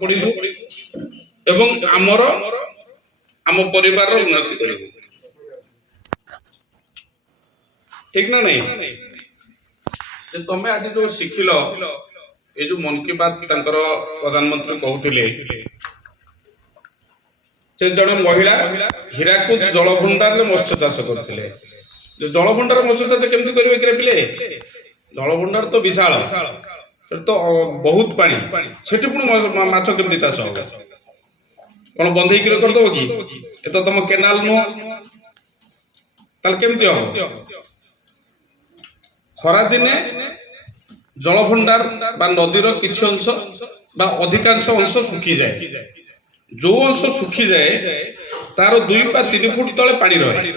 पड़िबु एवं आमर आम परिवार उन्नति करिबु ठीक ना नहीं जे तमे आज जो शिखिलो ए जो मन की बात तंकर प्रधानमंत्री कहउथिले से जड़े महिला हीराकुद जलभंडार रे मत्स्य चाष करथिले जो जलभंडार मत्स्य चाष केमति करिवे कि पिले जलभंडार तो विशाल तो बहुत पानी सेठी पुणी माछ केमति चाष हो कोन बंधई कि कर दबो कि ए तो तुम केनाल नो ताल केमति हो खरा दिने जलभंडार बा नदीर किछि अंश बा अधिकांश अंश सुखी जाए जो अंश सुखी जाए तार 2 बा 3 फुट तले पानी रहे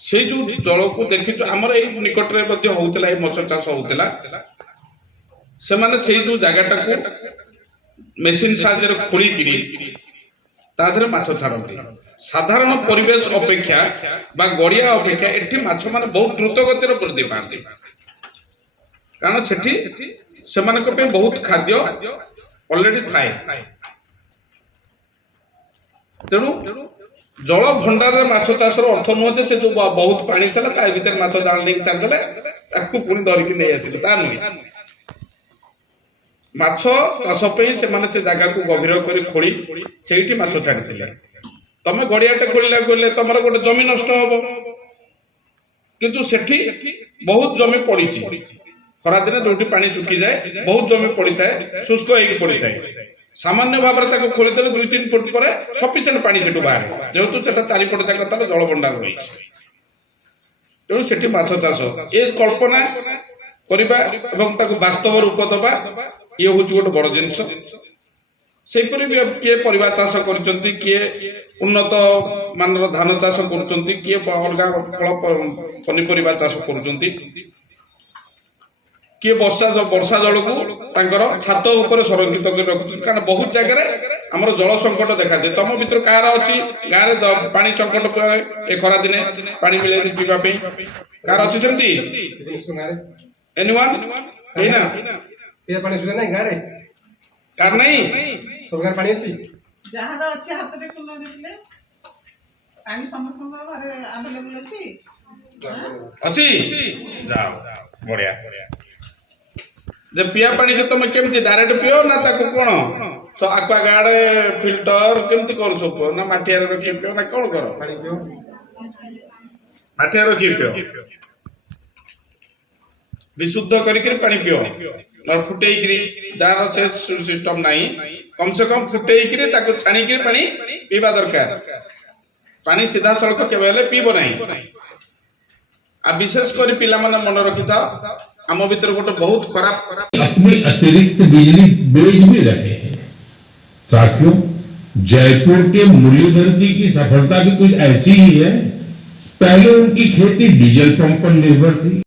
से जो जल को देखि हमर ए निकट रे मध्ये होउतला ए मत्स्य चाष होउतला से माने से जो जगह को मेशिन साहाय्य खोली किरी ताधरे माछ छाड़ती साधारण परिवेश अपेक्षा बा गड़िया अपेक्षा एठी माछ माने बहुत द्रुत गतिर वृद्धि पाती कारण सेठी सेमानक पे बहुत खाद्य ऑलरेडी थाए तेणु जल भंडार रे माछ चाषर अर्थ नुहे से जो बहुत पानी था ता भीतर माछ जाल लेके छाड़देले ताकू पुणी धरिकी नहीं आसिले ता नुहे माछ चाष पे से जगह को गभीर कर खोली से माछ छाड़ी तमे गड़ियाटे खोलिला गले तुम गोटे जमी नष्ट हम किंतु सेठी बहुत जमी पड़ी खरा दिन जो पानी सुखी जाए बहुत जमी पड़ी थाए शुष्क होगी पड़ी थाए सामान्य भाव में खोलीदे 2-3 फुट पर सफिशिएंट पानी से बाहर जेहेतु से चारिपट जाक तार जल भंडार रही तेणु से माछ चाष ये कल्पना करवा वास्तव रूप दबा ये हूँ गोटे बड़ जिनस सेपरी भी किए परिवा चाष कर किए उन्नत मानर धान चाष कर किए अलग फल पनीपरिया चाष कर किए वर्षा जल को छात उपर संरक्षित कर रखुଛନ୍ତି कारण बहुत जगह आमर जल संकट देखा दिए तुम भर कार अच्छी गाँव में पानी संकट ए खरा दिने पानी मिले पीवा कार अच्छी सेमती एनीवन ना पानी सुविधा नहीं गाँव कार नहीं सरकार पानी अच्छी जहाँ अच्छे हाथ में कुल देले पानी समस्त घरे अवेलेबल अच्छी जाओ बढ़िया जे पिया पानी के तुम केमती डायरेक्ट पियो ना ताको कोन तो एक्वा गार्ड फिल्टर केमती कर सब ना माटिया रखी पियो ना कोन करो पानी पियो माटिया रखी पियो विशुद्ध करके पानी पियो न फुटेई करी जार से सिस्टम नाही कम से कम फुटेई करी ताको छाणी करी पानी पीबा दरकार पानी सीधा सड़क केबेले पीबो नाही आ विशेष कर पिला माने मन रखी था आम भीतर गोटे बहुत खराब अपने अतिरिक्त बिजली बेच भी रहे हैं। साथियों, जयपुर के मुरलीधर जी की सफलता भी कुछ ऐसी ही है। पहले उनकी खेती डीजल पंप पर निर्भर थी।